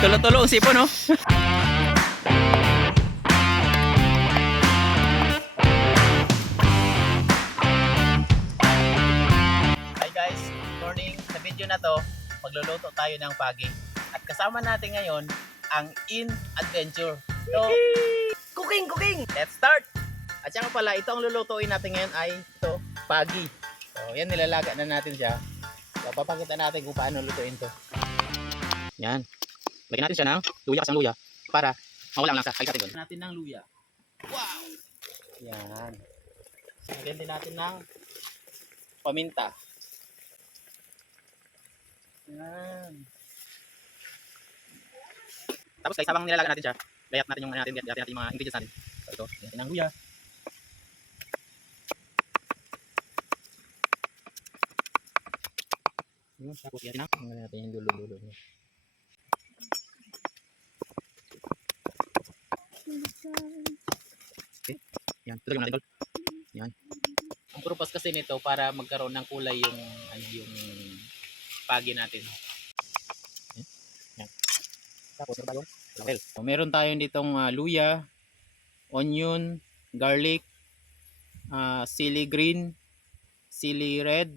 Tulo-tulo ang sipon, no? Hi guys, good morning. Sa video na to, magluluto tayo ng pagi. At kasama natin ngayon ang In Adventure. So, cooking! Let's start! At saka pala, ito ang lulutuin natin ngayon ay ito, pagi. So, yan, nilalaga na natin siya. So, papakita natin kung paano lutuin to. Yan. Lagyan natin siya ng luya, kasang luya para mawala ang langsa. Lagyan natin doon. Natin ng luya. Wow! Yan. Lagyan din natin ng paminta. Yan. Tapos guys, habang nilalaga natin siya, layat natin yung natin yung mga ingredients natin. So ito, lagyan natin ng luya. Tapos lagyan natin yung dulo-dulo niya. Okay. Yan, ito yung natin tol. Yan. Ang purpose kasi nito para magkaroon ng kulay yung pagi natin. Yan. Tapos meron tayong laurel. So, meron tayong ditong luya, onion, garlic, sili green, sili red,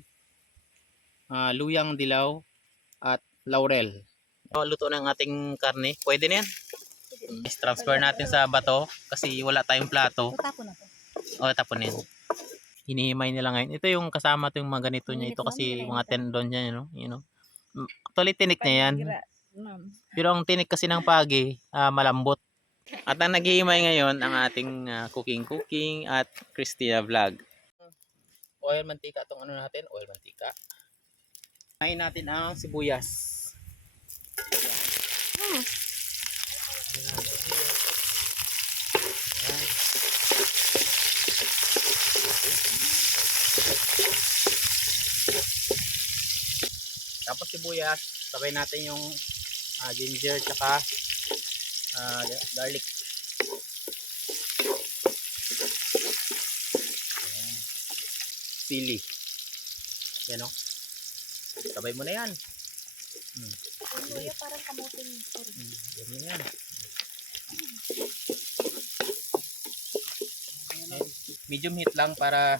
luyang dilaw, at laurel. Luto ng ating karne. Pwede na yan. Transfer natin sa bato kasi wala tayong plato. Tapon na to. O, tapon yan. Hinihimay nila ngayon. Ito yung kasama to yung mga ganito niya. Ito kasi mga tendon niya, you know. Actually, tinik niya yan. Pero ang tinik kasi ng pagi, malambot. At ang naghihimay ngayon, ang ating cooking at Christina Vlog. Oil mantika itong ano natin, oil mantika. Kain natin ang sibuyas. Yan. Yan. Tapos sibuyas, sabay natin yung ginger tsaka garlic. Ayan. Sili. Yan o. Sabay mo na yan. Luya parang kamutin. Yan. Medium heat lang para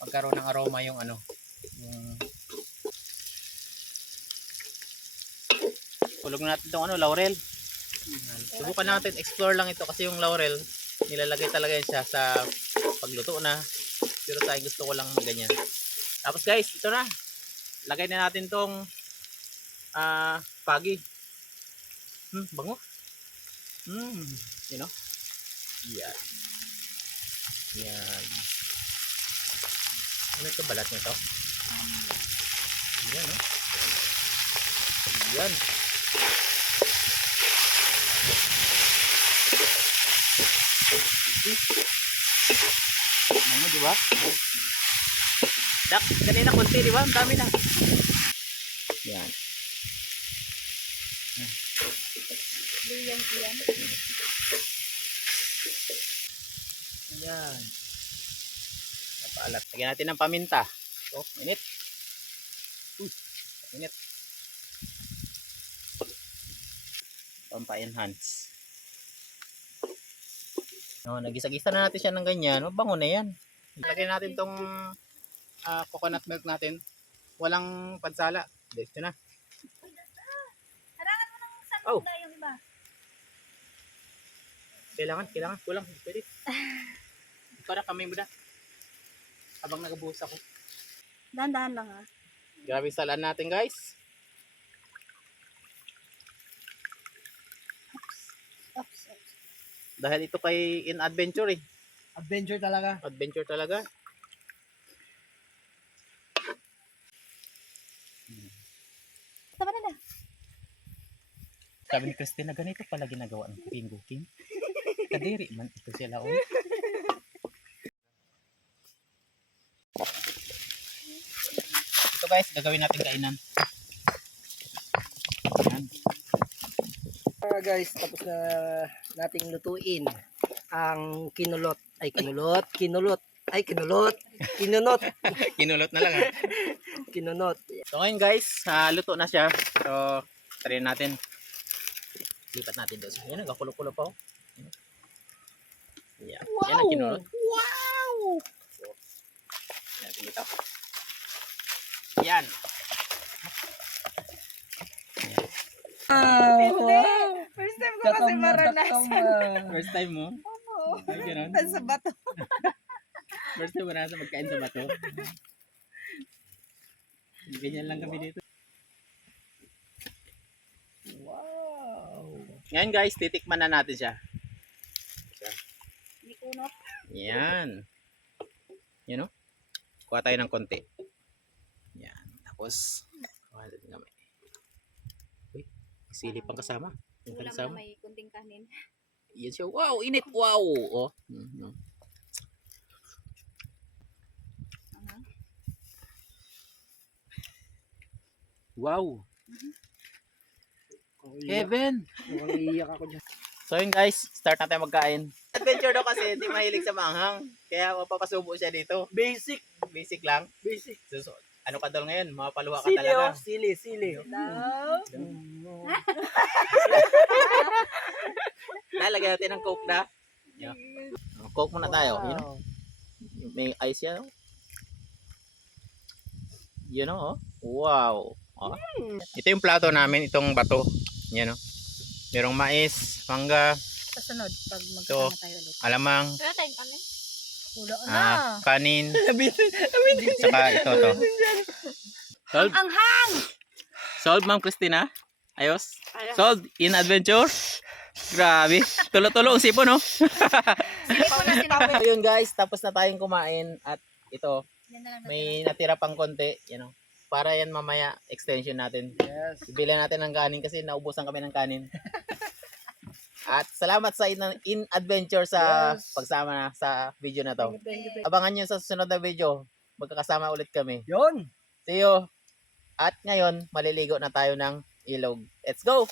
magkaroon ng aroma yung ano, yung tulog natin itong ano, laurel. Subukan natin, explore lang ito kasi yung laurel nilalagay talaga yan siya sa pagluto na, pero tayo gusto ko lang ganyan. Tapos guys, ito na, lagay na natin tong pagi. Bango. You know? Yan. Yan. Ano ito, balat nito? Yan, no? Yan. Ano, diba? Dak, kanina konti, diba? Ang dami na. Yan. Luyang yan. Yan. Napaalat. Lagyan natin ng paminta. So, minute. Minute. Pampa-enhance. No, nagisa-gisa na natin siya ng ganyan. Mabango na yan. Lagyan natin tong coconut milk natin. Walang pansala. Dito na. Harangan mo ng sandok yung iba. Kailangan. Kulang. Pwede. Ikaw na kamay mo na. Habang nagabuhos ako. Dahan-dahan lang ha. Grabe salaan natin guys. Oops. Dahil ito kay In Adventure eh. Adventure talaga. Adventure talaga. Tama na. Sabi ni Christina, ganito pala ginagawa ng cooking. Kadiri man ito sila. Oh. Ito guys, gagawin natin kainan. Yan. Guys, tapos na nating lutuin ang kinulot. Kinunot. Kinulot na lang ha. Kinunot. So ngayon guys, luto na siya. So, try natin. Lipat natin doon. Yan, nagkakulo-kulo pa. Yan. Yan ang kinulot. Wow! Yan, dito. Yan. Wow! First time ko kasi maranasan. First time mo? Oo. Ay, ganun. Sa bato. First time mo na sa magkain sa bato. Ganyan lang kami dito. Wow! Ngayon guys, titikman na natin siya. Hindi kunot. Yan. Yan o. Kuha tayo ng konti. Yan. Tapos, kuha natin kami. Uy, sili pang kasama. Yung Ulam na kasama. may kunting kanin. Yan siya. Wow, init. Wow. Oh. Wow. Heaven. Mukhang iiyak ako dyan. So yun guys, start natin magkain. Adventure daw kasi, hindi mahilig sa maanghang. Kaya mapapasubo siya dito. Basic. Basic lang. Basic. So, ano ka daw ngayon? Mapaluha ka Sili talaga. oh. Sili, sili. Lalagyan natin ng coke na. Yeah. Coke muna tayo. You know? Wow. May ice yan. Oh. You know, oh. Wow. Oh. Ito yung plato namin, itong bato. Yan, oh. Merong mais, mangga, Kasunod, pag Ito. magkasama tayo ulit. alamang, Wala tayong kanin? Wala kanin, saka ito to. Solved? Anghang! Solved, Ma'am Christina? Ayos? Solved in adventure? Grabe. Tulo-tulo ang sipo, no? Sige po na sinabi. Ayun guys, tapos na tayong kumain at ito, Yan na lang natin. may natira pang konti, you know. Para yan mamaya extension natin. Yes. Bibili natin ng kanin kasi naubusan kami ng kanin. At salamat sa in adventure sa Yes. pagsama na sa video na to. Thank you. Abangan nyo sa susunod na video. Magkakasama ulit kami. Yun! See you! At ngayon, maliligo na tayo ng ilog. Let's go!